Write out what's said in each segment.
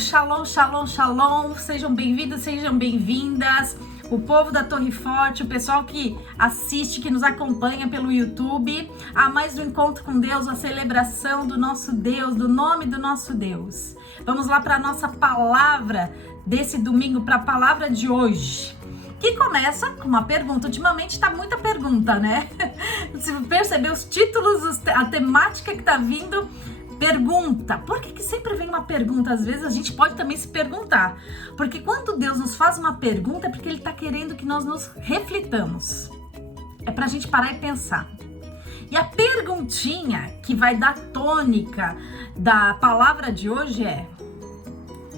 Shalom, shalom, shalom, sejam bem-vindos, sejam bem-vindas, o povo da Torre Forte, o pessoal que assiste, que nos acompanha pelo YouTube, a mais um encontro com Deus, a celebração do nosso Deus, do nome do nosso Deus. Vamos lá para a nossa palavra desse domingo, para a palavra de hoje, que começa com uma pergunta. Ultimamente tá muita pergunta, né? Se perceber os títulos, a temática que tá vindo, pergunta. Por que sempre vem uma pergunta? Às vezes a gente pode também se perguntar. Porque quando Deus nos faz uma pergunta, é porque Ele tá querendo que nós nos reflitamos. É pra gente parar e pensar. E a perguntinha que vai dar tônica da palavra de hoje é...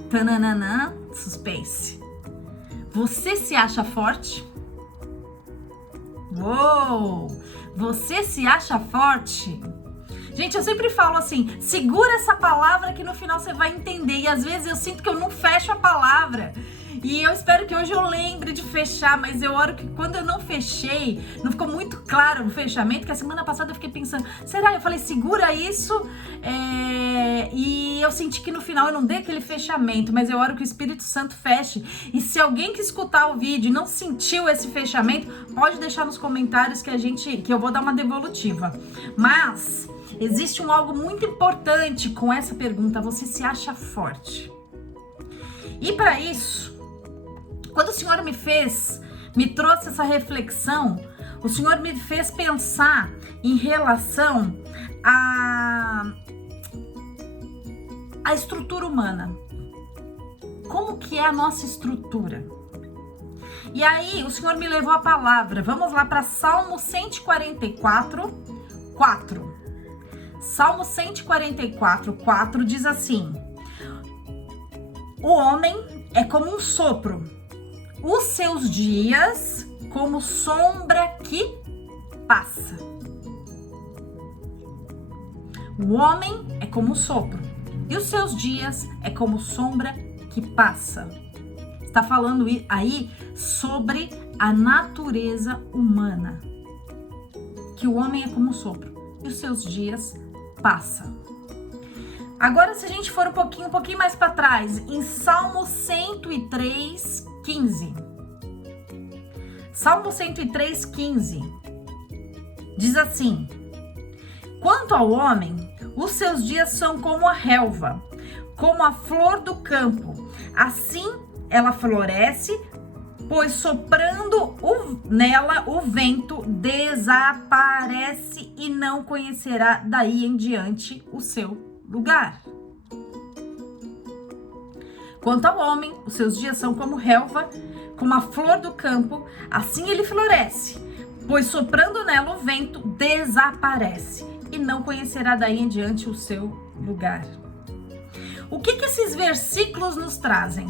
tananana, suspense. Você se acha forte? Uou! Você se acha forte? Gente, eu sempre falo assim, segura essa palavra que no final você vai entender. E às vezes eu sinto que eu não fecho a palavra. E eu espero que hoje eu lembre de fechar, mas eu oro que quando eu não fechei, não ficou muito claro o fechamento, que a semana passada eu fiquei pensando, será? Eu falei, segura isso, e eu senti que no final eu não dei aquele fechamento, mas eu oro que o Espírito Santo feche. E se alguém que escutar o vídeo não sentiu esse fechamento, pode deixar nos comentários que eu vou dar uma devolutiva. Mas existe algo muito importante com essa pergunta, você se acha forte? E para isso, quando o Senhor me trouxe essa reflexão, o Senhor me fez pensar em relação à estrutura humana. Como que é a nossa estrutura? E aí o Senhor me levou a palavra. Vamos lá para Salmo 144, 4. Salmo 144, 4 diz assim: o homem é como um sopro, os seus dias como sombra que passa. O homem é como um sopro e os seus dias é como sombra que passa. Está falando aí sobre a natureza humana, que o homem é como um sopro e os seus dias passam. Agora, se a gente for um pouquinho mais para trás, em Salmo 103, 15. Salmo 103, 15. Diz assim: quanto ao homem, os seus dias são como a relva, como a flor do campo. Assim ela floresce, pois soprando nela o vento desaparece e não conhecerá daí em diante o seu lugar. Quanto ao homem, os seus dias são como relva, como a flor do campo, assim ele floresce, pois soprando nela o vento desaparece e não conhecerá daí em diante o seu lugar. O que esses versículos nos trazem?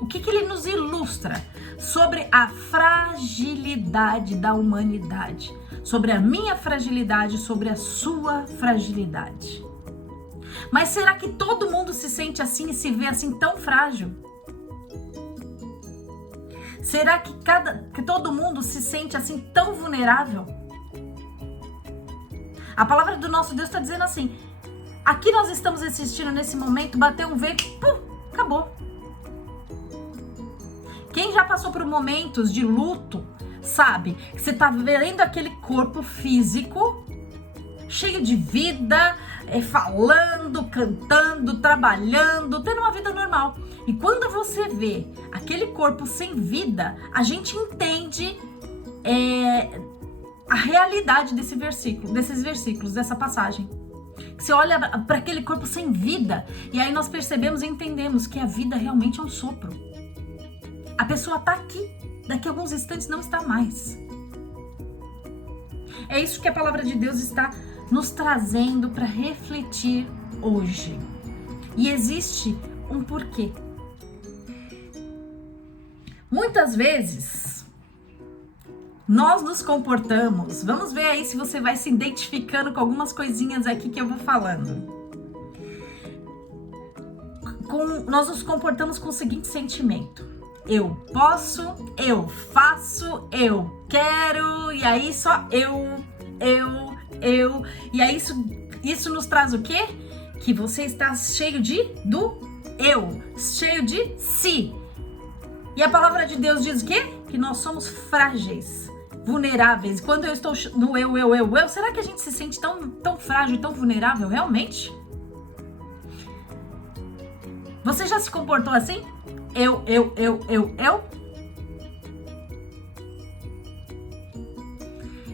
O que ele nos ilustra sobre a fragilidade da humanidade, sobre a minha fragilidade, sobre a sua fragilidade? Mas será que todo mundo se sente assim e se vê assim tão frágil? Será que todo mundo se sente assim tão vulnerável? A palavra do nosso Deus está dizendo assim, aqui nós estamos assistindo nesse momento, bateu um vento, pum, acabou. Quem já passou por momentos de luto, sabe? Que você tá vendo aquele corpo físico cheio de vida, falando, cantando, trabalhando, tendo uma vida normal. E quando você vê aquele corpo sem vida, a gente entende a realidade desses versículos, dessa passagem. Você olha para aquele corpo sem vida e aí nós percebemos e entendemos que a vida realmente é um sopro. A pessoa está aqui, daqui a alguns instantes não está mais. É isso que a palavra de Deus está nos trazendo para refletir hoje. E existe um porquê. Muitas vezes, nós nos comportamos, vamos ver aí se você vai se identificando com algumas coisinhas aqui que eu vou falando. Nós nos comportamos com o seguinte sentimento: eu posso, eu faço, eu quero, e aí só eu. E aí isso nos traz o quê? Que você está cheio do eu, cheio de si. E a palavra de Deus diz o quê? Que nós somos frágeis, vulneráveis. Quando eu estou no eu, será que a gente se sente tão frágil e tão vulnerável realmente? Você já se comportou assim? Eu.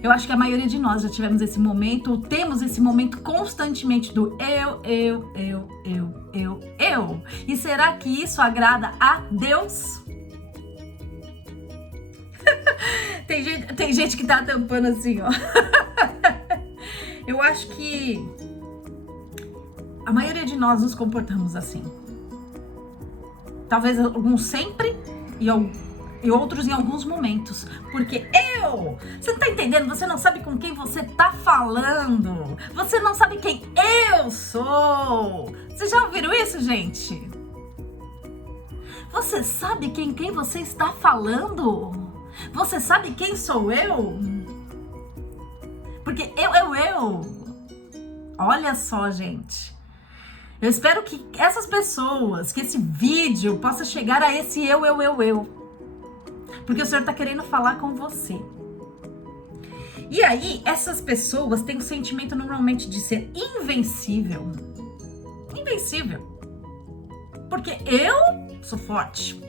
Eu acho que a maioria de nós já tivemos esse momento, ou temos esse momento constantemente do eu. E será que isso agrada a Deus? Tem gente que tá tampando assim, ó. Eu acho que a maioria de nós nos comportamos assim. Talvez alguns sempre e outros em alguns momentos. Porque você não tá entendendo? Você não sabe com quem você tá falando. Você não sabe quem eu sou. Vocês já ouviram isso, gente? Você sabe quem você está falando? Você sabe quem sou eu? Porque eu. Olha só, gente. Eu espero que essas pessoas, que esse vídeo possa chegar a esse eu. Porque o Senhor tá querendo falar com você. E aí, essas pessoas têm o sentimento normalmente de ser invencível. Invencível. Porque eu sou forte.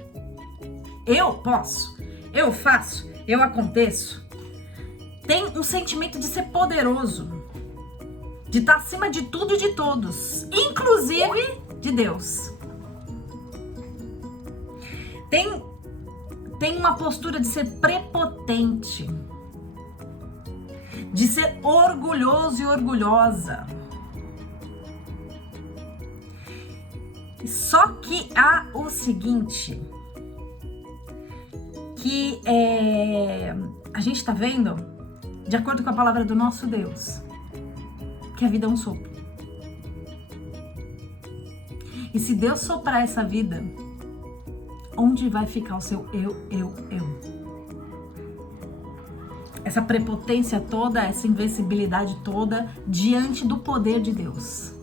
Eu posso. Eu faço. Eu aconteço. Tem um sentimento de ser poderoso. De estar acima de tudo e de todos. Inclusive de Deus. Tem uma postura de ser prepotente. De ser orgulhoso e orgulhosa. Só que há o seguinte, que a gente tá vendo, de acordo com a palavra do nosso Deus, que a vida é um sopro. E se Deus soprar essa vida, onde vai ficar o seu eu? Essa prepotência toda, essa invencibilidade toda diante do poder de Deus.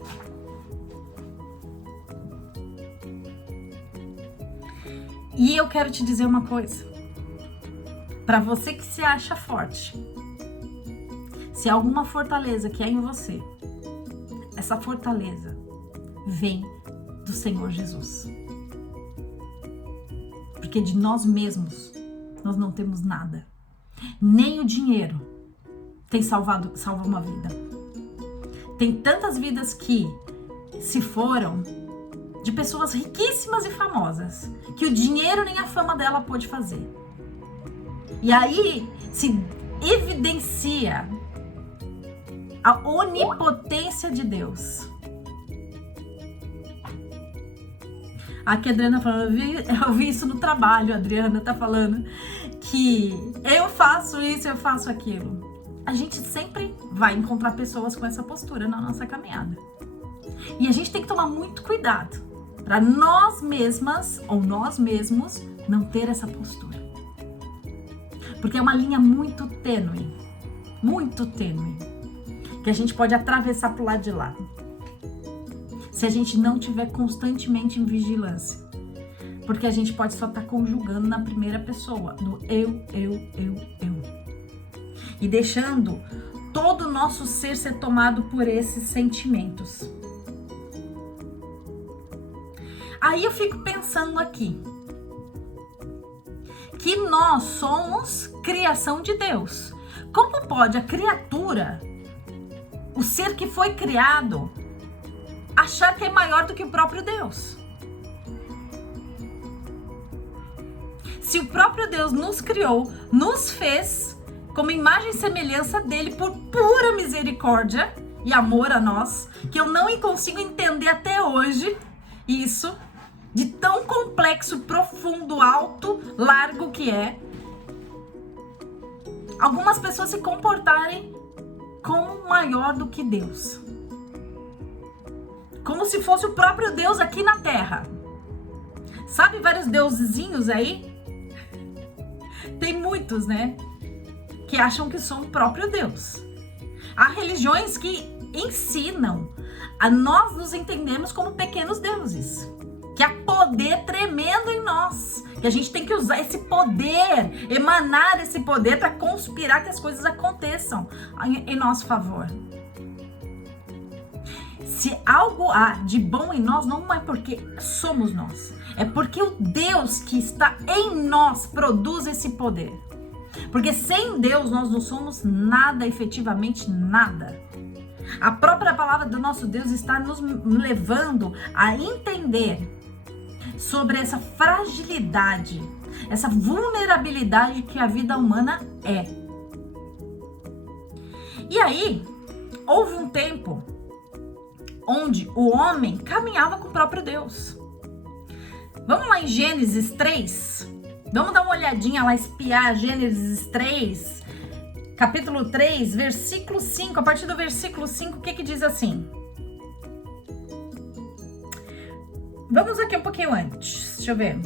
E eu quero te dizer uma coisa. Para você que se acha forte, se há alguma fortaleza que há em você, essa fortaleza vem do Senhor Jesus. Porque de nós mesmos, nós não temos nada. Nem o dinheiro salva uma vida. Tem tantas vidas que se foram de pessoas riquíssimas e famosas, que o dinheiro nem a fama dela pôde fazer. E aí se evidencia a onipotência de Deus. Aqui a Adriana falando, eu vi isso no trabalho, a Adriana tá falando que eu faço isso, eu faço aquilo. A gente sempre vai encontrar pessoas com essa postura na nossa caminhada. E a gente tem que tomar muito cuidado para nós mesmas ou nós mesmos não ter essa postura. Porque é uma linha muito tênue, que a gente pode atravessar pro lado de lá. Se a gente não tiver constantemente em vigilância. Porque a gente pode só estar conjugando na primeira pessoa, no eu. E deixando todo o nosso ser tomado por esses sentimentos. Aí eu fico pensando aqui, que nós somos criação de Deus. Como pode a criatura, o ser que foi criado, achar que é maior do que o próprio Deus? Se o próprio Deus nos criou, nos fez como imagem e semelhança dele por pura misericórdia e amor a nós, que eu não consigo entender até hoje isso, de tão complexo, profundo, alto, largo que é. Algumas pessoas se comportarem como maior do que Deus. Como se fosse o próprio Deus aqui na Terra. Sabe vários deusezinhos aí? Tem muitos, né? Que acham que são o próprio Deus. Há religiões que ensinam a nós nos entendermos como pequenos deuses. que há poder tremendo em nós, que a gente tem que usar esse poder, emanar esse poder para conspirar que as coisas aconteçam em nosso favor. Se algo há de bom em nós, não é porque somos nós, é porque o Deus que está em nós produz esse poder. Porque sem Deus nós não somos nada, efetivamente nada. A própria palavra do nosso Deus está nos levando a entender sobre essa fragilidade, essa vulnerabilidade que a vida humana é. E aí, houve um tempo onde o homem caminhava com o próprio Deus. Vamos lá em Gênesis 3? Vamos dar uma olhadinha lá, espiar Gênesis 3, capítulo 3, versículo 5. A partir do versículo 5, o que diz assim? Vamos aqui um pouquinho antes, deixa eu ver.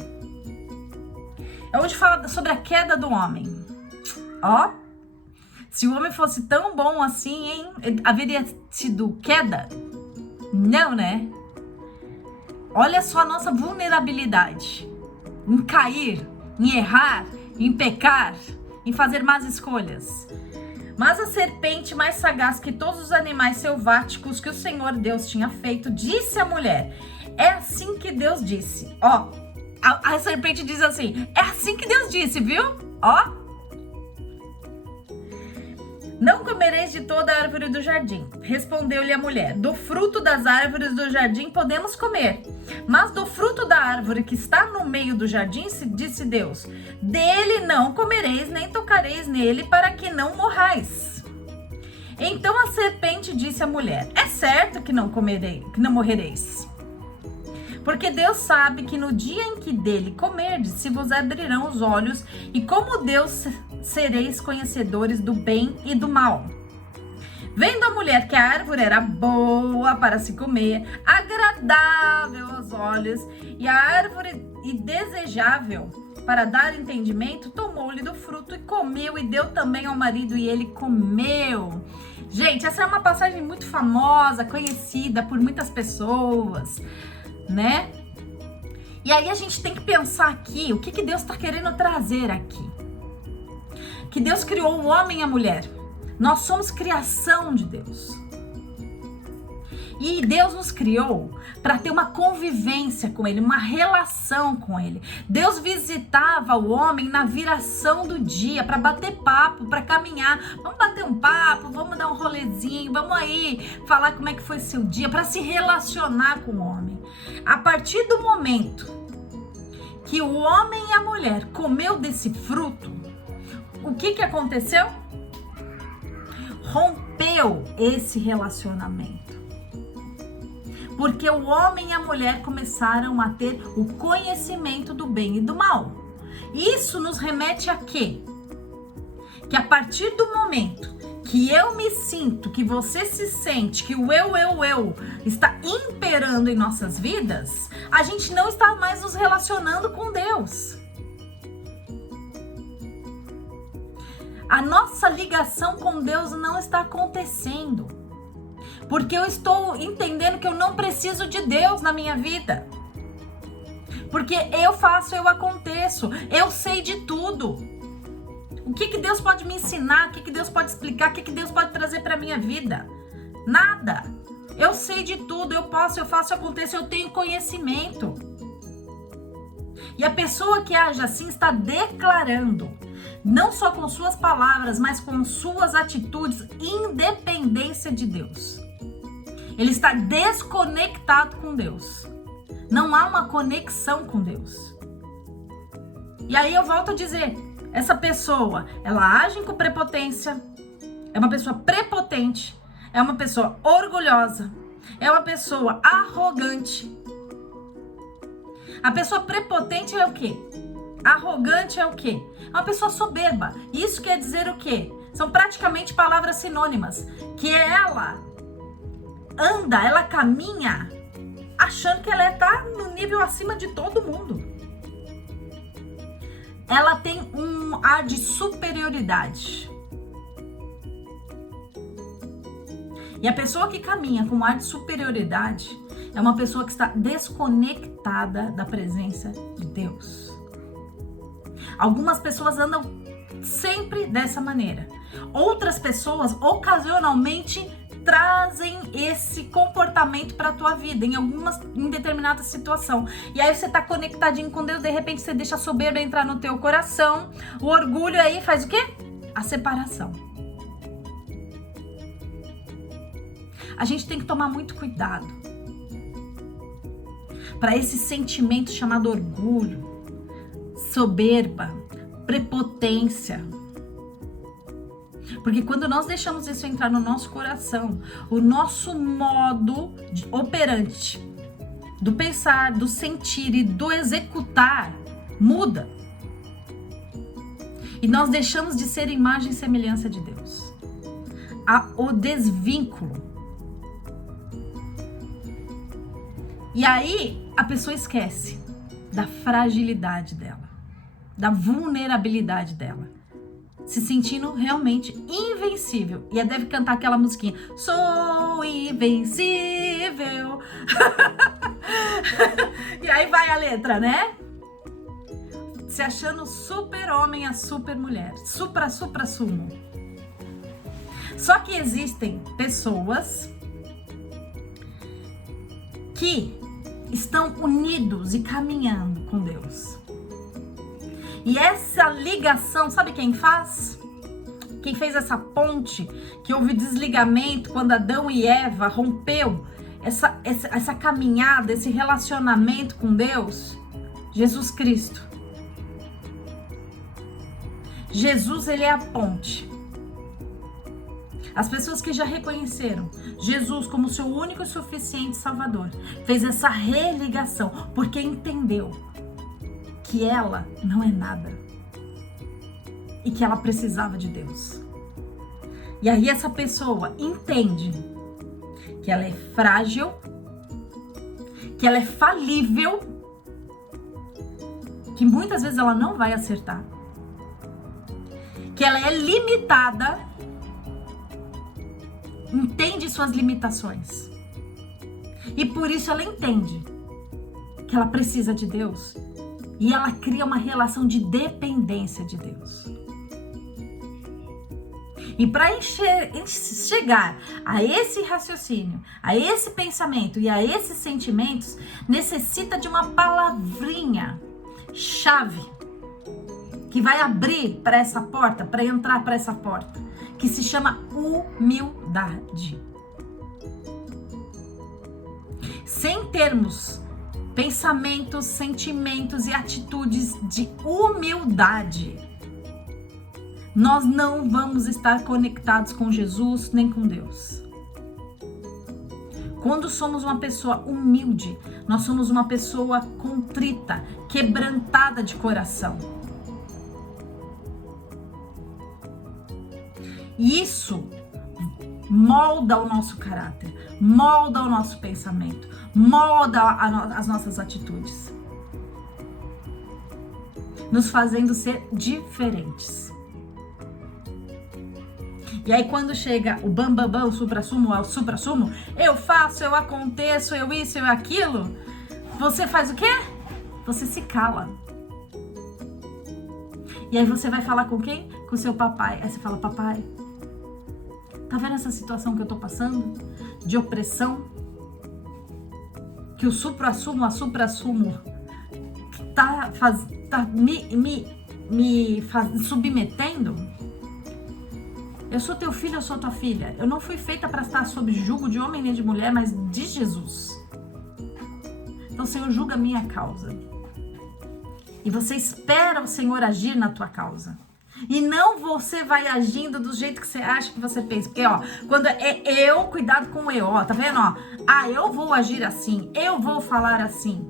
É onde fala sobre a queda do homem. Ó, se o homem fosse tão bom assim, hein? Haveria sido queda? Não, né? Olha só a nossa vulnerabilidade em cair, em errar, em pecar, em fazer más escolhas. Mas a serpente, mais sagaz que todos os animais selváticos que o Senhor Deus tinha feito, disse à mulher: é assim que Deus disse. Ó, a serpente diz assim: é assim que Deus disse, viu? Ó, não comereis de toda a árvore do jardim. Respondeu-lhe a mulher: do fruto das árvores do jardim podemos comer, mas do fruto da árvore que está no meio do jardim, disse Deus, dele não comereis, nem tocareis nele, para que não morrais. Então a serpente disse à mulher: é certo que não morrereis. Porque Deus sabe que no dia em que dele comerdes, se vos abrirão os olhos, e como Deus sereis conhecedores do bem e do mal. Vendo a mulher que a árvore era boa para se comer, agradável aos olhos, e a árvore desejável para dar entendimento, tomou-lhe do fruto e comeu, e deu também ao marido, e ele comeu. Gente, essa é uma passagem muito famosa, conhecida por muitas pessoas, né? E aí a gente tem que pensar aqui, o que Deus está querendo trazer aqui? Que Deus criou o homem e a mulher. Nós somos criação de Deus. E Deus nos criou para ter uma convivência com Ele, uma relação com Ele. Deus visitava o homem na viração do dia, para bater papo, para caminhar. Vamos bater um papo, vamos dar um rolezinho, vamos aí falar como é que foi seu dia, para se relacionar com o homem. A partir do momento que o homem e a mulher comeu desse fruto, o que aconteceu? Rompeu esse relacionamento. Porque o homem e a mulher começaram a ter o conhecimento do bem e do mal. Isso nos remete a quê? Que a partir do momento que eu me sinto, que você se sente, que o eu está imperando em nossas vidas, a gente não está mais nos relacionando com Deus. A nossa ligação com Deus não está acontecendo. Porque eu estou entendendo que eu não preciso de Deus na minha vida. Porque eu faço, eu aconteço, eu sei de tudo. O que Deus pode me ensinar? O que Deus pode explicar? O que Deus pode trazer para a minha vida? Nada. Eu sei de tudo, eu posso, eu faço, eu aconteço, eu tenho conhecimento. E a pessoa que age assim está declarando, não só com suas palavras, mas com suas atitudes, independência de Deus. Ele está desconectado com Deus. Não há uma conexão com Deus. E aí eu volto a dizer, essa pessoa, ela age com prepotência, é uma pessoa prepotente, é uma pessoa orgulhosa, é uma pessoa arrogante. A pessoa prepotente é o quê? Arrogante é o quê? É uma pessoa soberba. Isso quer dizer o quê? São praticamente palavras sinônimas. Que ela anda, ela caminha achando que ela está no nível acima de todo mundo. Ela tem um ar de superioridade. E a pessoa que caminha com um ar de superioridade, É uma pessoa que está desconectada da presença de Deus. Algumas pessoas andam sempre dessa maneira. Outras pessoas, ocasionalmente, trazem esse comportamento para a tua vida, em determinada situação. E aí você tá conectadinho com Deus, de repente você deixa a soberba entrar no teu coração, o orgulho aí faz o quê? A separação. A gente tem que tomar muito cuidado para esse sentimento chamado orgulho, soberba, prepotência. Porque quando nós deixamos isso entrar no nosso coração, o nosso modo operante do pensar, do sentir e do executar muda. E nós deixamos de ser imagem e semelhança de Deus. Há o desvínculo. E aí a pessoa esquece da fragilidade dela, da vulnerabilidade dela, se sentindo realmente invencível. E ela deve cantar aquela musiquinha, sou invencível. E aí vai a letra, né? Se achando super homem, a super mulher, supra-sumo. Só que existem pessoas que estão unidos e caminhando com Deus. E essa ligação, sabe quem faz? Quem fez essa ponte, que houve desligamento quando Adão e Eva rompeu essa caminhada, esse relacionamento com Deus? Jesus Cristo. Jesus, ele é a ponte. As pessoas que já reconheceram Jesus como seu único e suficiente Salvador, fez essa religação, porque entendeu que ela não é nada e que ela precisava de Deus. E aí essa pessoa entende que ela é frágil, que ela é falível, que muitas vezes ela não vai acertar, que ela é limitada, entende suas limitações. E por isso ela entende que ela precisa de Deus. E ela cria uma relação de dependência de Deus. E para chegar a esse raciocínio, a esse pensamento e a esses sentimentos, necessita de uma palavrinha chave que vai abrir para essa porta, para entrar para essa porta, que se chama humildade. Sem termos pensamentos, sentimentos e atitudes de humildade, nós não vamos estar conectados com Jesus nem com Deus. Quando somos uma pessoa humilde, nós somos uma pessoa contrita, quebrantada de coração. E isso molda o nosso caráter, molda o nosso pensamento, molda as nossas atitudes, nos fazendo ser diferentes. E aí quando chega o bambambam, o supra-sumo, eu faço, eu aconteço, eu isso, eu aquilo, você faz o quê? Você se cala. E aí você vai falar com quem? Com o seu papai. Aí você fala, papai, tá vendo essa situação que eu tô passando? De opressão? Que o supra-sumo, a supra-sumo tá me submetendo? Eu sou teu filho, eu sou tua filha. Eu não fui feita para estar sob jugo de homem nem de mulher, mas de Jesus. Então, Senhor, julga a minha causa. E você espera o Senhor agir na tua causa. E não você vai agindo do jeito que você acha que você pensa. Porque, ó, quando é eu, cuidado com o eu, ó, tá vendo, ó? Ah, eu vou agir assim, eu vou falar assim.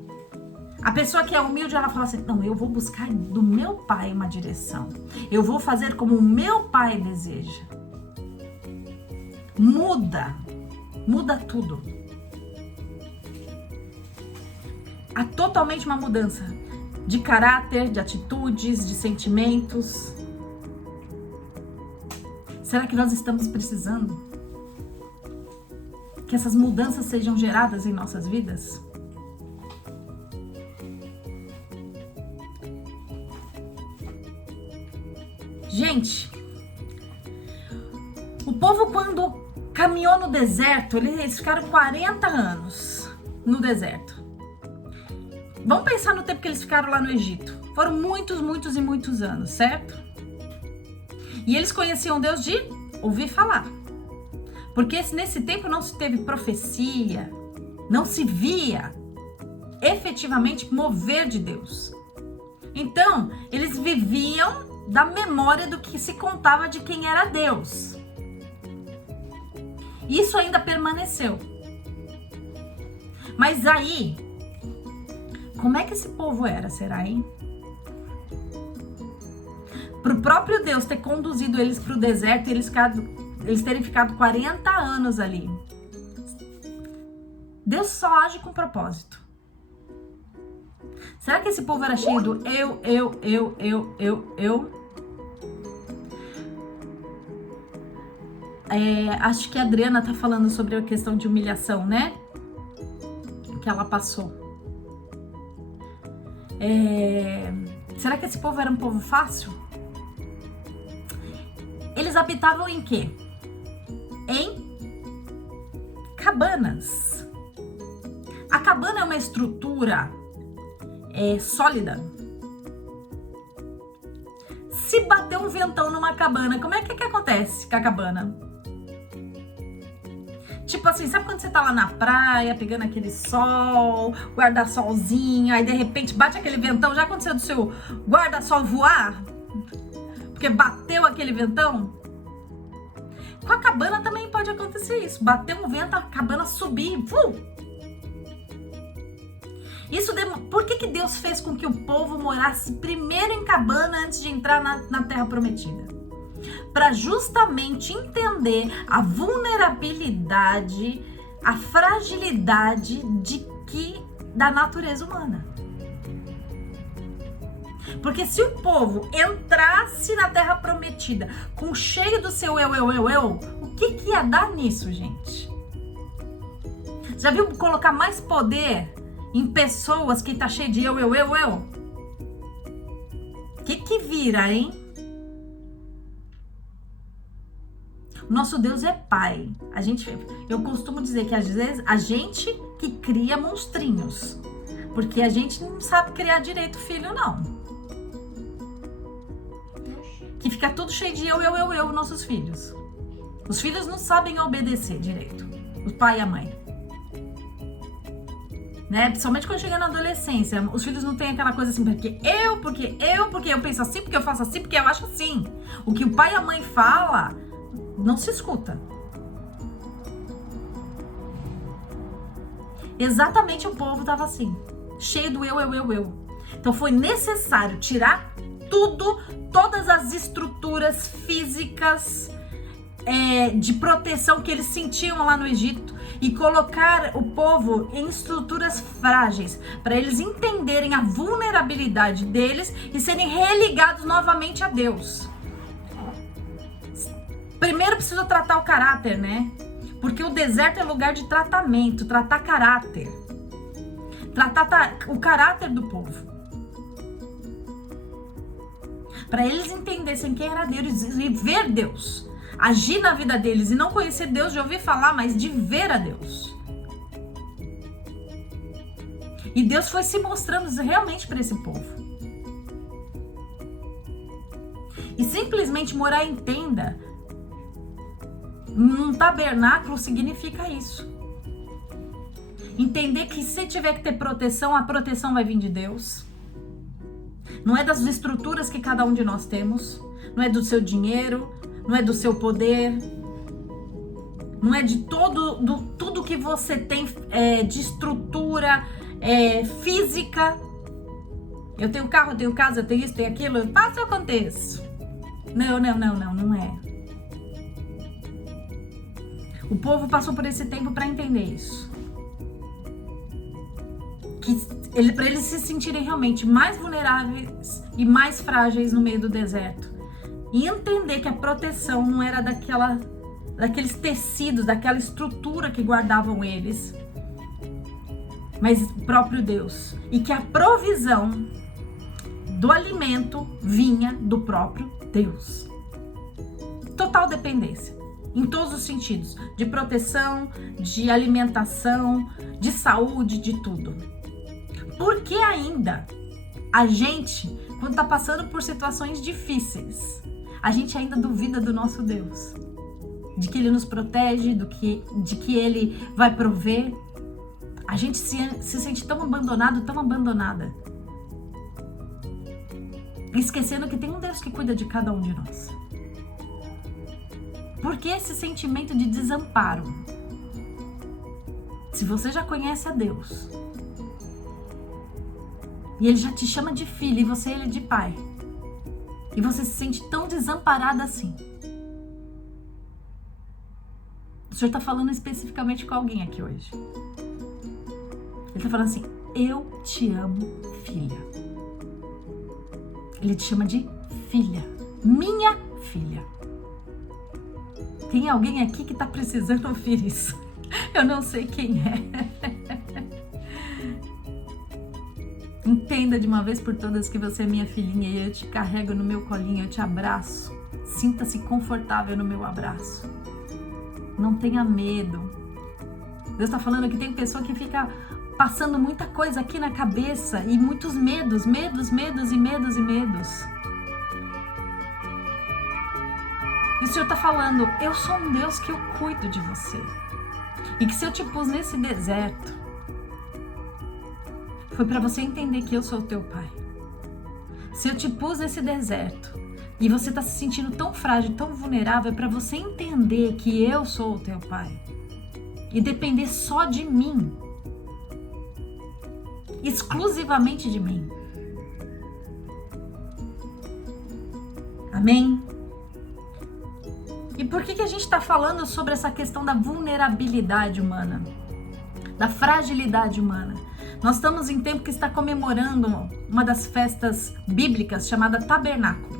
A pessoa que é humilde, ela fala assim, não, eu vou buscar do meu pai uma direção. Eu vou fazer como o meu pai deseja. Muda tudo. Há totalmente uma mudança de caráter, de atitudes, de sentimentos. Será que nós estamos precisando que essas mudanças sejam geradas em nossas vidas? Gente, o povo quando caminhou no deserto, eles ficaram 40 anos no deserto. Vamos pensar no tempo que eles ficaram lá no Egito. Foram muitos, muitos e muitos anos, certo? E eles conheciam Deus de ouvir falar. Porque nesse tempo não se teve profecia, não se via efetivamente mover de Deus. Então, eles viviam da memória do que se contava de quem era Deus. Isso ainda permaneceu. Mas aí, como é que esse povo era, será, hein? Para o próprio Deus ter conduzido eles para o deserto e eles terem ficado 40 anos ali. Deus só age com propósito. Será que esse povo era cheio do eu? Acho que a Adriana tá falando sobre a questão de humilhação, né? Que ela passou. Será que esse povo era um povo fácil? Eles habitavam em quê? Em cabanas. A cabana é uma estrutura sólida. Se bater um ventão numa cabana, como é que acontece com a cabana? Tipo assim, sabe quando você tá lá na praia, pegando aquele sol, guarda-solzinho, aí de repente bate aquele ventão, já aconteceu do seu guarda-sol voar? Porque bateu aquele ventão? Com a cabana também pode acontecer isso, bater um vento, a cabana subir, Por que Deus fez com que o povo morasse primeiro em cabana antes de entrar na Terra Prometida? Para justamente entender a vulnerabilidade, a fragilidade da natureza humana. Porque se o povo entrasse na Terra Prometida com cheio do seu eu, o que ia dar nisso, gente? Já viu colocar mais poder em pessoas que tá cheio de eu? O que vira, hein? Nosso Deus é pai. Eu costumo dizer que às vezes a gente que cria monstrinhos, porque a gente não sabe criar direito filho, não. Que fica tudo cheio de eu, nossos filhos. Os filhos não sabem obedecer direito, o pai e a mãe. Né? Principalmente quando chega na adolescência, os filhos não têm aquela coisa assim, porque eu penso assim, porque eu faço assim, porque eu acho assim. O que o pai e a mãe fala não se escuta. Exatamente, o povo estava assim, cheio do eu. Então foi necessário tirar todas as estruturas físicas de proteção que eles sentiam lá no Egito e colocar o povo em estruturas frágeis para eles entenderem a vulnerabilidade deles e serem religados novamente a Deus. Primeiro precisa tratar o caráter, né? Porque o deserto é lugar de tratamento, tratar caráter. Tratar o caráter do povo. Para eles entendessem quem era Deus e ver Deus. Agir na vida deles e não conhecer Deus de ouvir falar, mas de ver a Deus. E Deus foi se mostrando realmente para esse povo. E simplesmente morar em tenda, num tabernáculo, significa isso. Entender que se tiver que ter proteção, a proteção vai vir de Deus. Não é das estruturas que cada um de nós temos, não é do seu dinheiro, não é do seu poder, não é de tudo que você tem de estrutura física. Eu tenho carro, eu tenho casa, eu tenho isso, tenho aquilo, passa ou aconteça. Não é. O povo passou por esse tempo para entender isso. Para eles se sentirem realmente mais vulneráveis e mais frágeis no meio do deserto. E entender que a proteção não era daqueles tecidos, daquela estrutura que guardavam eles, mas o próprio Deus. E que a provisão do alimento vinha do próprio Deus. Total dependência, em todos os sentidos, de proteção, de alimentação, de saúde, de tudo. Por que ainda a gente, quando está passando por situações difíceis, a gente ainda duvida do nosso Deus? De que Ele nos protege, de que Ele vai prover? A gente se sente tão abandonado, tão abandonada. Esquecendo que tem um Deus que cuida de cada um de nós. Por que esse sentimento de desamparo? Se você já conhece a Deus, e Ele já te chama de filho, e você Ele de pai, e você se sente tão desamparada assim, o Senhor está falando especificamente com alguém aqui hoje. Ele está falando assim: eu te amo, filha. Ele te chama de filha, minha filha. Tem alguém aqui que está precisando ouvir isso. Eu não sei quem é. Entenda de uma vez por todas que você é minha filhinha e eu te carrego no meu colinho, eu te abraço. Sinta-se confortável no meu abraço. Não tenha medo. Deus está falando que tem pessoa que fica passando muita coisa aqui na cabeça e muitos medos. E o Senhor está falando: eu sou um Deus que eu cuido de você. E que se eu te pus nesse deserto, foi para você entender que eu sou o teu pai. Se eu te pus nesse deserto e você está se sentindo tão frágil, tão vulnerável, é para você entender que eu sou o teu pai. E depender só de mim. Exclusivamente de mim. Amém? E por que a gente está falando sobre essa questão da vulnerabilidade humana? Da fragilidade humana? Nós estamos em tempo que está comemorando uma das festas bíblicas chamada Tabernáculo.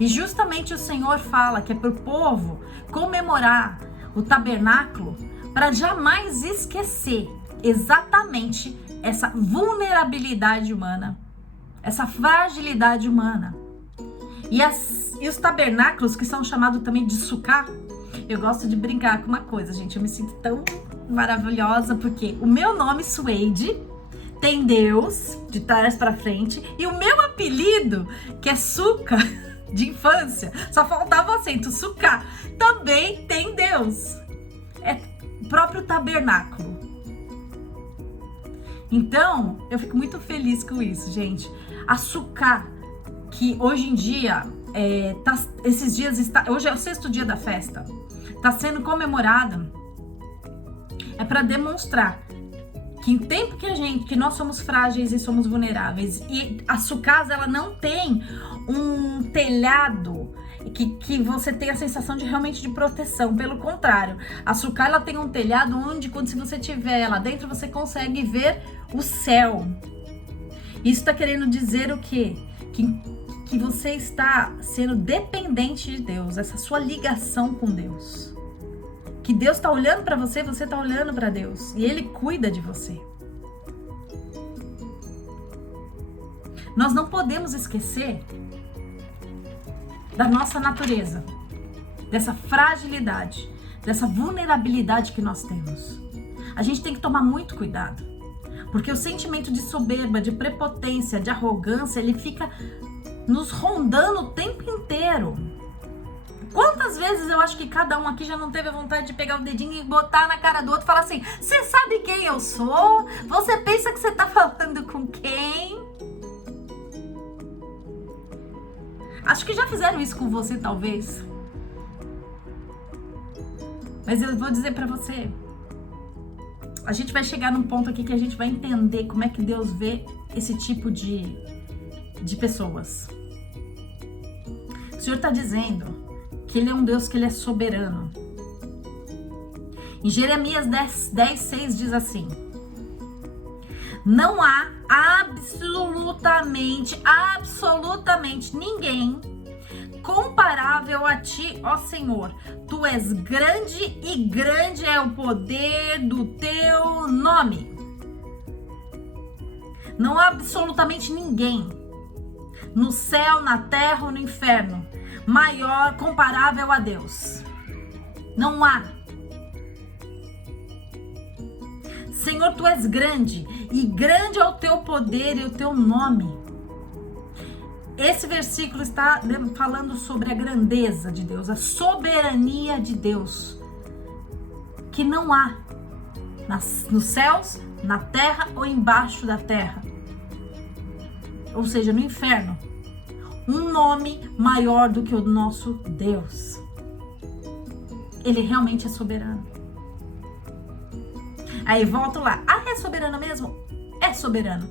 E justamente o Senhor fala que é para o povo comemorar o tabernáculo para jamais esquecer exatamente essa vulnerabilidade humana, essa fragilidade humana. E os tabernáculos, que são chamados também de sucá, eu gosto de brincar com uma coisa, gente, eu me sinto tão maravilhosa, porque o meu nome, Suede, tem Deus, de trás para frente, e o meu apelido, que é Suca, de infância, só faltava o acento, sucá, também tem Deus. É o próprio tabernáculo. Então, eu fico muito feliz com isso, gente. A sucá, que hoje em dia, esses dias, hoje é o 6º dia da festa, está sendo comemorada, é para demonstrar que em tempo que nós somos frágeis e somos vulneráveis, e a sucá, ela não tem um telhado que você tem a sensação de realmente de proteção. Pelo contrário, a sucá, ela tem um telhado onde, se você estiver lá dentro, você consegue ver o céu. Isso está querendo dizer o quê? Que você está sendo dependente de Deus, essa sua ligação com Deus. Que Deus está olhando para você, você está olhando para Deus. E Ele cuida de você. Nós não podemos esquecer da nossa natureza, dessa fragilidade, dessa vulnerabilidade que nós temos. A gente tem que tomar muito cuidado. Porque o sentimento de soberba, de prepotência, de arrogância, ele fica nos rondando o tempo inteiro. Quantas vezes eu acho que cada um aqui já não teve a vontade de pegar o dedinho e botar na cara do outro e falar assim: você sabe quem eu sou? Você pensa que você tá falando com quem? Acho que já fizeram isso com você, talvez. Mas eu vou dizer pra você, a gente vai chegar num ponto aqui que a gente vai entender como é que Deus vê esse tipo de pessoas. O Senhor está dizendo que Ele é um Deus que Ele é soberano. Em Jeremias 10:6 diz assim: não há absolutamente ninguém comparável a ti, ó Senhor. Tu és grande e grande é o poder do teu nome. Não há absolutamente ninguém no céu, na terra ou no inferno maior, comparável a Deus. Não há. Senhor, tu és grande e grande é o teu poder e o teu nome. Esse versículo está falando sobre a grandeza de Deus, a soberania de Deus, que não há nos céus, na terra ou embaixo da terra, ou seja, no inferno, um nome maior do que o nosso Deus. Ele realmente é soberano. Aí volto lá, é soberano mesmo? É soberano.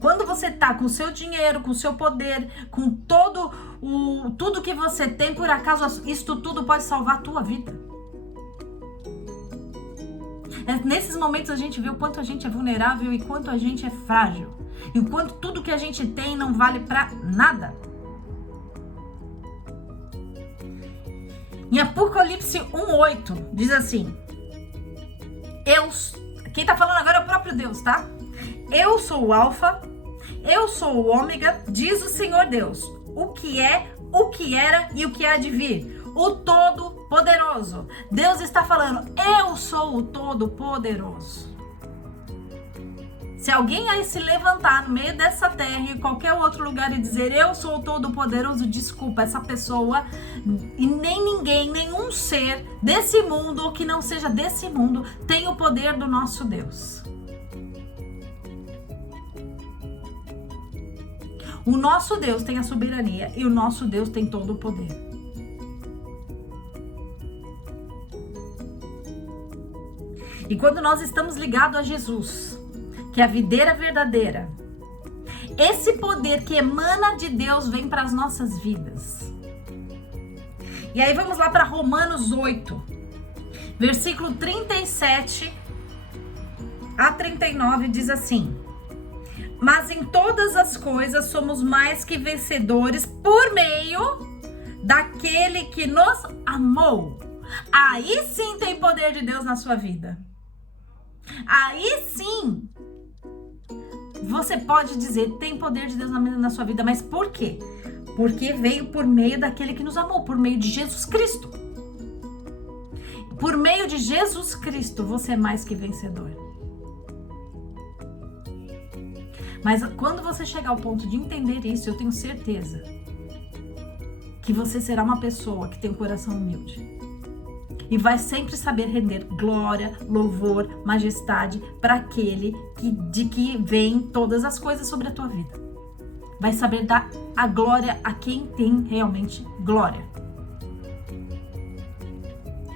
Quando você tá com o seu dinheiro, com o seu poder, com tudo que você tem, por acaso isto tudo pode salvar a tua vida. Nesses momentos a gente vê o quanto a gente é vulnerável e quanto a gente é frágil. E o quanto tudo que a gente tem não vale pra nada. Em Apocalipse 1:8 diz assim: quem tá falando agora é o próprio Deus, tá? Eu sou o Alfa, eu sou o Ômega, diz o Senhor Deus, o que é, o que era e o que há de vir, o Todo-Poderoso. Deus está falando, eu sou o Todo-Poderoso. Se alguém aí se levantar no meio dessa terra e em qualquer outro lugar e dizer eu sou o Todo-Poderoso, desculpa, essa pessoa e nem ninguém, nenhum ser desse mundo ou que não seja desse mundo tem o poder do nosso Deus. O nosso Deus tem a soberania e o nosso Deus tem todo o poder. E quando nós estamos ligados a Jesus, que é a videira verdadeira, esse poder que emana de Deus vem para as nossas vidas. E aí vamos lá para Romanos 8, versículo 37 a 39, diz assim: mas em todas as coisas somos mais que vencedores por meio daquele que nos amou. Aí sim tem poder de Deus na sua vida. Aí sim você pode dizer, tem poder de Deus na sua vida, mas por quê? Porque veio por meio daquele que nos amou, por meio de Jesus Cristo. Por meio de Jesus Cristo, você é mais que vencedor. Mas quando você chegar ao ponto de entender isso, eu tenho certeza que você será uma pessoa que tem um coração humilde. E vai sempre saber render glória, louvor, majestade para aquele de que vem todas as coisas sobre a tua vida. Vai saber dar a glória a quem tem realmente glória.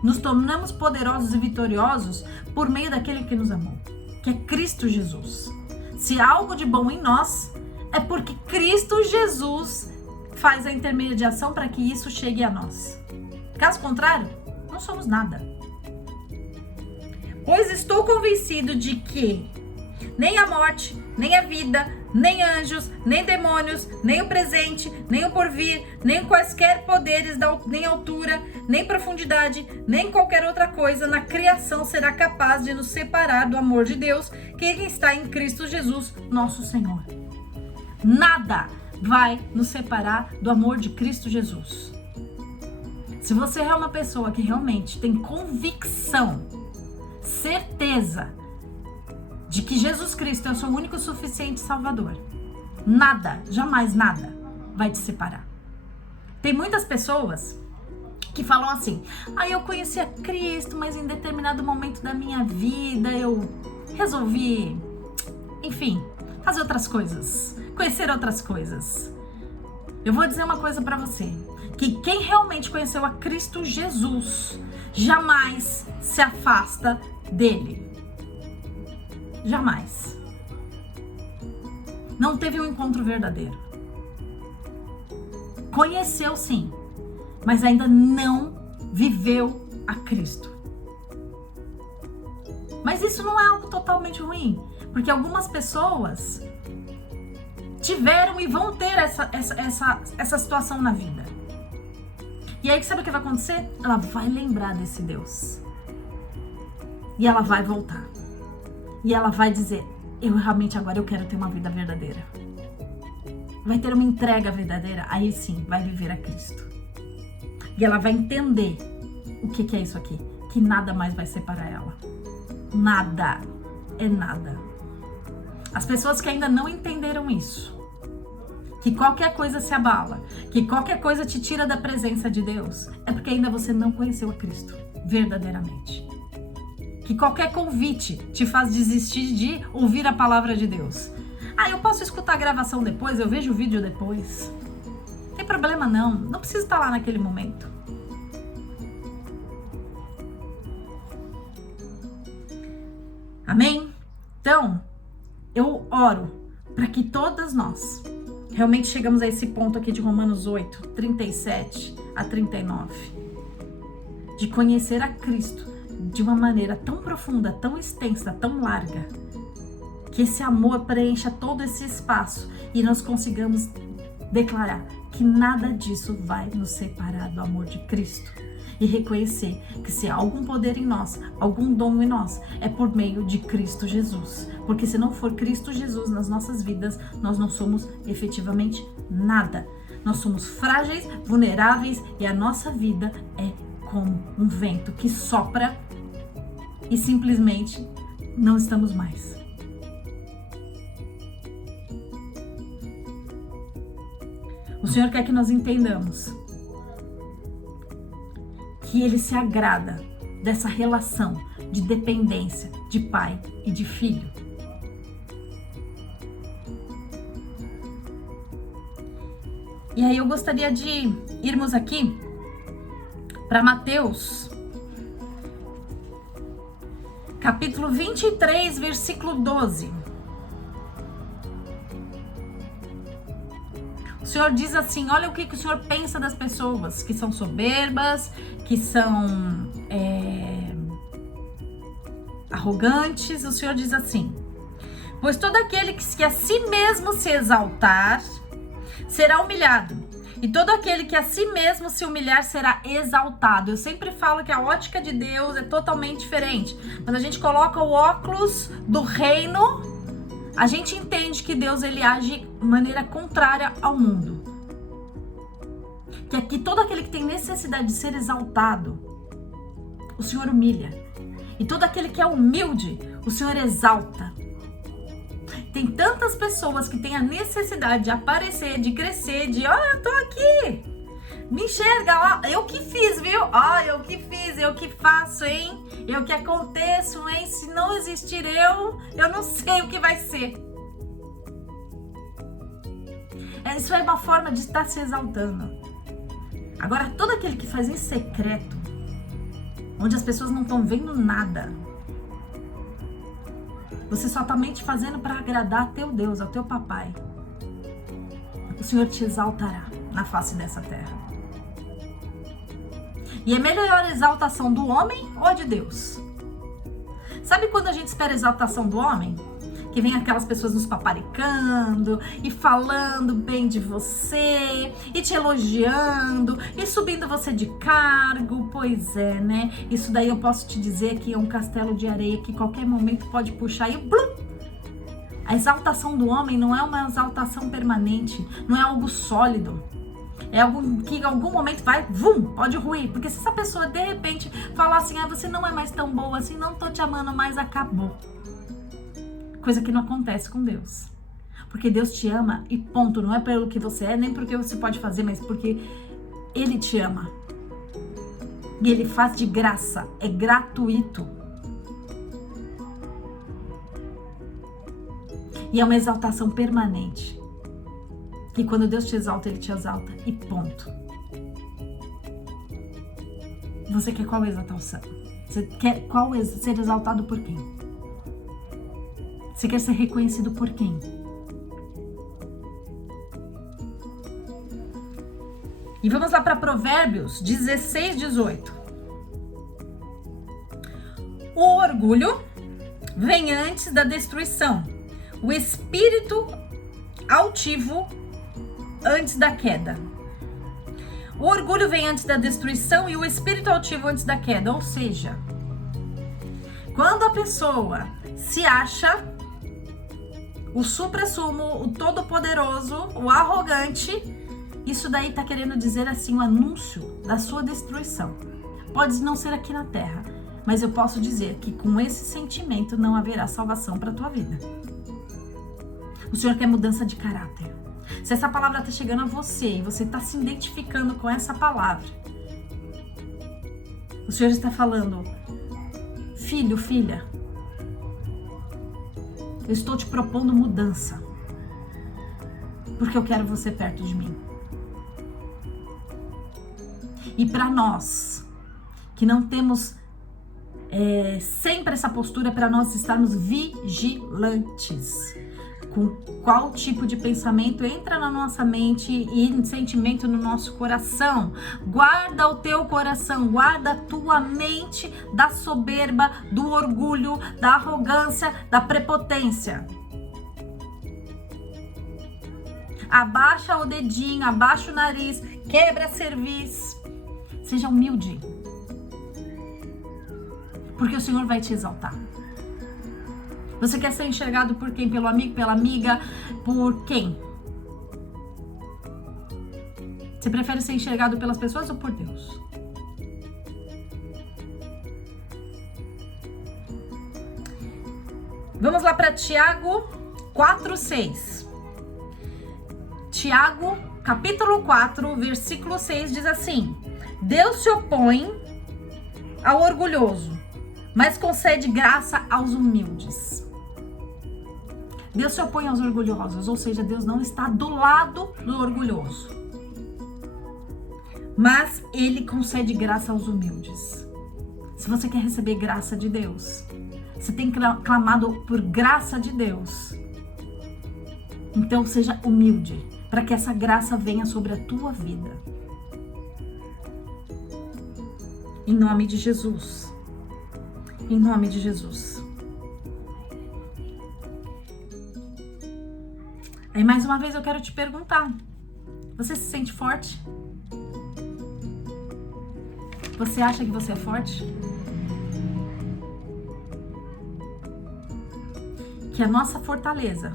Nos tornamos poderosos e vitoriosos por meio daquele que nos amou, que é Cristo Jesus. Se há algo de bom em nós, é porque Cristo Jesus faz a intermediação para que isso chegue a nós. Caso contrário, não somos nada. Pois estou convencido de que nem a morte, nem a vida, nem anjos, nem demônios, nem o presente, nem o porvir, nem quaisquer poderes, nem altura, nem profundidade, nem qualquer outra coisa na criação será capaz de nos separar do amor de Deus que está em Cristo Jesus, nosso Senhor. Nada vai nos separar do amor de Cristo Jesus. Se você é uma pessoa que realmente tem convicção, certeza de que Jesus Cristo é o seu único e suficiente Salvador, nada, jamais nada vai te separar. Tem muitas pessoas que falam assim, eu conheci a Cristo, mas em determinado momento da minha vida eu resolvi, enfim, fazer outras coisas, conhecer outras coisas. Eu vou dizer uma coisa pra você, que quem realmente conheceu a Cristo Jesus jamais se afasta dele. Jamais. Não teve um encontro verdadeiro. Conheceu sim, mas ainda não viveu a Cristo. Mas isso não é algo totalmente ruim, porque algumas pessoas tiveram e vão ter essa situação na vida. E aí, sabe o que vai acontecer? Ela vai lembrar desse Deus. E ela vai voltar. E ela vai dizer, eu realmente agora eu quero ter uma vida verdadeira. Vai ter uma entrega verdadeira, aí sim, vai viver a Cristo. E ela vai entender o que é isso aqui. Que nada mais vai separar ela. Nada é nada. As pessoas que ainda não entenderam isso, que qualquer coisa se abala, que qualquer coisa te tira da presença de Deus, é porque ainda você não conheceu a Cristo verdadeiramente. Que qualquer convite te faz desistir de ouvir a palavra de Deus. Eu posso escutar a gravação depois, eu vejo o vídeo depois. Não tem problema não, não preciso estar lá naquele momento. Amém? Então, eu oro para que todas nós realmente chegamos a esse ponto aqui de Romanos 8, 37 a 39. De conhecer a Cristo de uma maneira tão profunda, tão extensa, tão larga, que esse amor preencha todo esse espaço e nós consigamos declarar que nada disso vai nos separar do amor de Cristo. E reconhecer que se há algum poder em nós, algum dom em nós, é por meio de Cristo Jesus. Porque se não for Cristo Jesus nas nossas vidas, nós não somos efetivamente nada. Nós somos frágeis, vulneráveis e a nossa vida é como um vento que sopra e simplesmente não estamos mais. O Senhor quer que nós entendamos que Ele se agrada dessa relação de dependência de pai e de filho. E aí eu gostaria de irmos aqui para Mateus, capítulo 23, versículo 12. O Senhor diz assim, olha o que o Senhor pensa das pessoas que são soberbas, que são arrogantes. O Senhor diz assim, pois todo aquele que a si mesmo se exaltar, será humilhado. E todo aquele que a si mesmo se humilhar será exaltado. Eu sempre falo que a ótica de Deus é totalmente diferente. Quando a gente coloca o óculos do reino, a gente entende que Deus ele age de maneira contrária ao mundo. Que aqui todo aquele que tem necessidade de ser exaltado, o Senhor humilha. E todo aquele que é humilde, o Senhor exalta. Tem tantas pessoas que têm a necessidade de aparecer, de crescer, de eu tô aqui, me enxerga lá, eu que fiz, viu? Eu que fiz, eu que faço, hein? Eu que aconteço, hein? Se não existir eu não sei o que vai ser. Isso é uma forma de estar se exaltando. Agora, todo aquele que faz em secreto, onde as pessoas não estão vendo nada, você só está mente fazendo para agradar a teu Deus, ao teu papai, o Senhor te exaltará na face dessa terra. E é melhor a exaltação do homem ou a de Deus? Sabe quando a gente espera a exaltação do homem? Que vem aquelas pessoas nos paparicando e falando bem de você e te elogiando e subindo você de cargo. Pois é, né? Isso daí eu posso te dizer que é um castelo de areia que qualquer momento pode puxar e blum! A exaltação do homem não é uma exaltação permanente, não é algo sólido. É algo que em algum momento vai, vum, pode ruir. Porque se essa pessoa de repente falar assim, você não é mais tão boa assim, não tô te amando mais, acabou. Coisa que não acontece com Deus. Porque Deus te ama e ponto. Não é pelo que você é, nem porque você pode fazer, mas porque Ele te ama. E Ele faz de graça. É gratuito. E é uma exaltação permanente. Que quando Deus te exalta, Ele te exalta e ponto. Você quer qual exaltação? Você quer ser exaltado por quem? Você quer ser reconhecido por quem? E vamos lá para Provérbios 16, 18. O orgulho vem antes da destruição. O espírito altivo antes da queda. O orgulho vem antes da destruição e o espírito altivo antes da queda. Ou seja, quando a pessoa se acha o suprassumo, o todo-poderoso, o arrogante, isso daí tá querendo dizer assim, o anúncio da sua destruição. Pode não ser aqui na terra, mas eu posso dizer que com esse sentimento não haverá salvação para a tua vida. O Senhor quer mudança de caráter. Se essa palavra está chegando a você e você está se identificando com essa palavra, o Senhor está falando: filho, filha, eu estou te propondo mudança, porque eu quero você perto de mim. E para nós, que não temos sempre essa postura, para nós estarmos vigilantes com qual tipo de pensamento entra na nossa mente e sentimento no nosso coração. Guarda o teu coração, guarda a tua mente da soberba, do orgulho, da arrogância, da prepotência. Abaixa o dedinho, abaixa o nariz, quebra a cerviz. Seja humilde, porque o Senhor vai te exaltar. Você quer ser enxergado por quem? Pelo amigo, pela amiga? Por quem? Você prefere ser enxergado pelas pessoas ou por Deus? Vamos lá para Tiago 4:6. Tiago, capítulo 4, versículo 6 diz assim: Deus se opõe ao orgulhoso, mas concede graça aos humildes. Deus se opõe aos orgulhosos, ou seja, Deus não está do lado do orgulhoso, mas Ele concede graça aos humildes. Se você quer receber graça de Deus, você tem clamado por graça de Deus, então seja humilde, para que essa graça venha sobre a tua vida. Em nome de Jesus. Em nome de Jesus. Aí mais uma vez eu quero te perguntar: você se sente forte? Você acha que você é forte? Que a nossa fortaleza,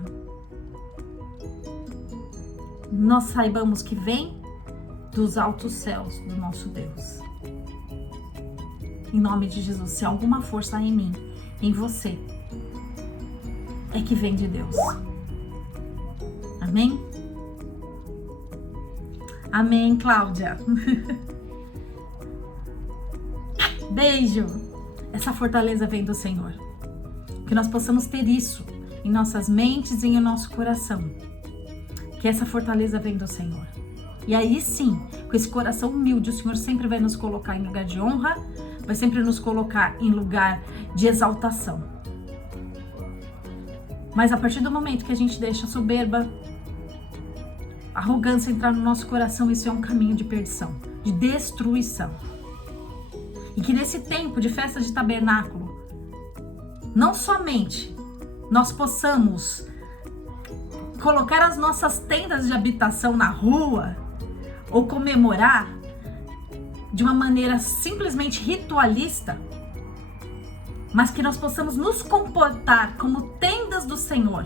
nós saibamos que vem dos altos céus do nosso Deus. Em nome de Jesus, se alguma força há em mim, em você, é que vem de Deus. Amém? Amém, Cláudia. Beijo. Essa fortaleza vem do Senhor. Que nós possamos ter isso em nossas mentes e em nosso coração. Que essa fortaleza vem do Senhor. E aí sim, com esse coração humilde, o Senhor sempre vai nos colocar em lugar de honra, vai sempre nos colocar em lugar de exaltação. Mas a partir do momento que a gente deixa a soberba, a arrogância entrar no nosso coração, isso é um caminho de perdição, de destruição. E que nesse tempo de festa de tabernáculo, não somente nós possamos colocar as nossas tendas de habitação na rua ou comemorar de uma maneira simplesmente ritualista, mas que nós possamos nos comportar como tendas do Senhor,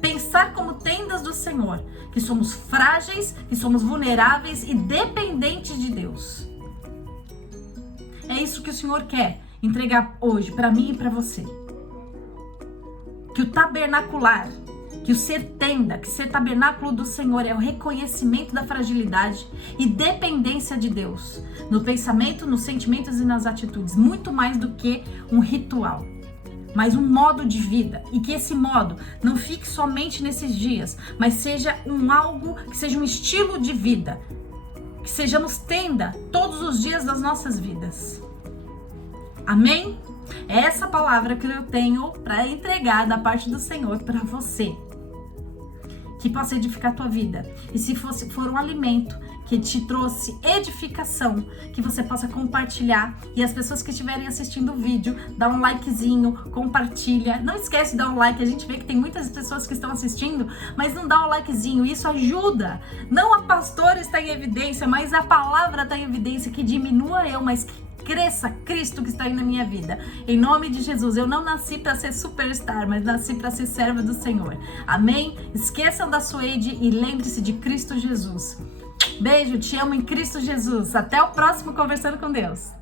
pensar como tendas do Senhor, que somos frágeis, que somos vulneráveis e dependentes de Deus. É isso que o Senhor quer entregar hoje para mim e para você. Que o tabernacular, que o ser tenda, que ser tabernáculo do Senhor é o reconhecimento da fragilidade e dependência de Deus, no pensamento, nos sentimentos e nas atitudes, muito mais do que um ritual, mas um modo de vida, e que esse modo não fique somente nesses dias, mas seja algo que seja um estilo de vida, que sejamos tenda todos os dias das nossas vidas. Amém? É essa palavra que eu tenho para entregar da parte do Senhor para você, que possa edificar a tua vida. E se for um alimento que te trouxe edificação, que você possa compartilhar. E as pessoas que estiverem assistindo o vídeo, dá um likezinho, compartilha. Não esquece de dar um like, a gente vê que tem muitas pessoas que estão assistindo, mas não dá um likezinho, isso ajuda. Não a pastora está em evidência, mas a palavra está em evidência, que diminua eu, mas que cresça Cristo que está aí na minha vida. Em nome de Jesus, eu não nasci para ser superstar, mas nasci para ser serva do Senhor. Amém? Esqueçam da Suede e lembre-se de Cristo Jesus. Beijo, te amo em Cristo Jesus. Até o próximo Conversando com Deus.